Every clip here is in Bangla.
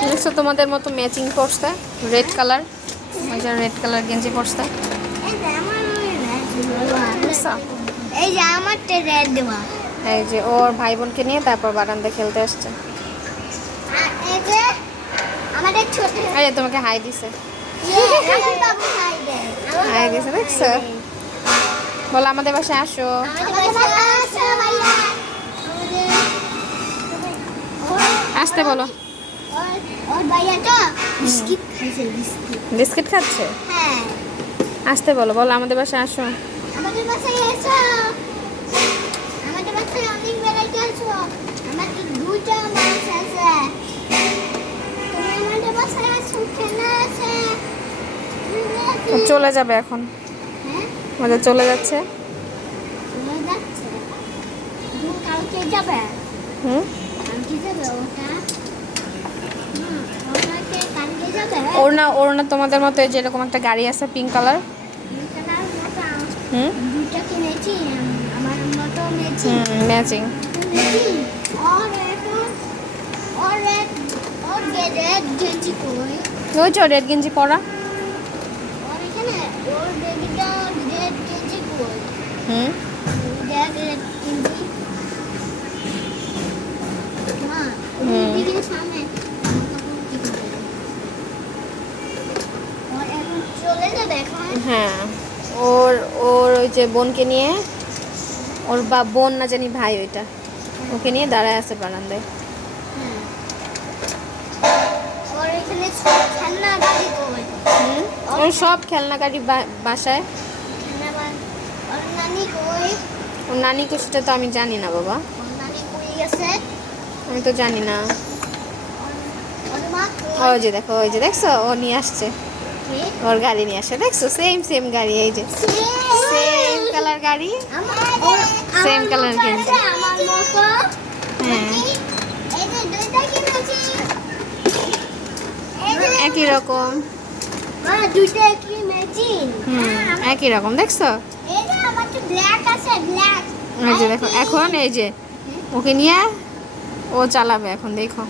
দেখছো তোমাদের মতো ম্যাচিং পরছে রেড কালার, ওই যে রেড কালার গেঞ্জি পরছে। এই যে আমারটা রেড দেওয়া। এই যে ওর ভাই বোনকে নিয়ে তারপর বারান্দায় খেলতে আসছে। এই যে আমাদের ছোট আরে তোমাকে হাই দিছে, আমার বাবু হাই দেয়। হাই দিছে দেখছো? বলো আমাদের বাসায় আসো। আমাদের বাসায় আসো ভাইয়া। আসতে বলো। ওর ভাইয়াটা বিস্কিট খাইছে, বিস্কিট। বিস্কিট খাচ্ছে, হ্যাঁ, আসতে বলো, বলো আমাদের বাসায় আসো। আমাদের বাসায় এসো। আমাদের বাসায় অনেক ভ্যারাইটি আছে। আমাদের দুটো মাছ আছে। তুমি আমাদের বাসায় আসো, খেলা আছে। ও চলে যাবে এখন, হ্যাঁ, আমাদের চলে যাচ্ছে। চলে যাচ্ছে। তুমি কালকে যাবে? হুম, কালকে যাবে ওটা? ওটাকে কালকে যাবে? ওর না তোমাদের মতো এই যে এরকম একটা গাড়ি আছে পিঙ্ক কালার। কালার মোটা। হুম দুটো কিনেছি। আমার মতো নিয়েছি। ম্যাচিং। और रेड गेंजी कोई ওই যে রেড গেঞ্জি পরা। और এখানে और বেবিটা রেড গেঞ্জি কোই হুম রেড গেঞ্জি মা দিদি সামনে और এখন চলে যাবে এখন। হ্যাঁ, ওর ওর ওই যে বোনকে নিয়ে, ওর বা বোন না জানি ভাই ওইটা, ওকে নিয়ে দাঁড়ায় আছে বারান্দায়। হ্যাঁ और এখানে খেলনা গাড়ি কোই হুম, ওর সব খেলনা গাড়ি বাসায়। और নানি কোই ওর নানি সেটা তো আমি জানি না বাবা, और নানি কই গেছে আমি তো জানি না। और মা ওই যে দেখো, ওই যে দেখছো ও নিয়ে আসছে, কই ওর গাড়ি নিয়ে আসছে দেখছো, সেম সেম গাড়ি, এই যে সেম কালার গাড়ি, সেম কালার গেঞ্জি। আমার মতো হ্যাঁ এই যে দুইটা কিনেছি এই যে একই রকম। দুইটা কি ম্যাচিং একই রকম দেখছো। এই যে আমার তো ব্ল্যাক আছে ব্ল্যাক এই যে দেখো এখন এই যে ওকে নিয়ে ও চালাবে এখন, দেখো।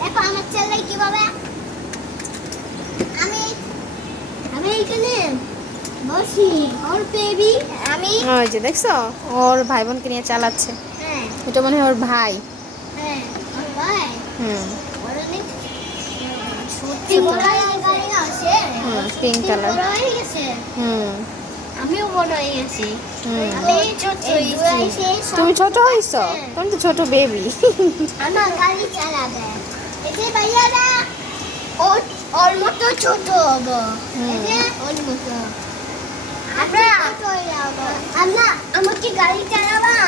দেখো আমার ছেলে কিভাবে আমি আমি এখানে বসি ওর বেবি আমি ওই যে দেখছো ওর ভাই বোনকে নিয়ে চালাচ্ছে, হ্যাঁ এটা মনে হয় ওর ভাই। হ্যাঁ ওর ভাই হুম ওর অনেক সত্যি বড় গাড়ি আছে পিঙ্ক কালার। বড় হয়ে গেছে হুম আমিও বড় হয়ে গেছি হুম আমি ছোট হয়েছি তুমি ছোট হইছো, তুমি তো ছোট বেবি। আমার গাড়ি চালাবে এই যে ভাইয়ারা ওর ওর মতো ছোট হবো এই যে ওর মতো আমরা আমরা আমাকে গাড়ি চালাবা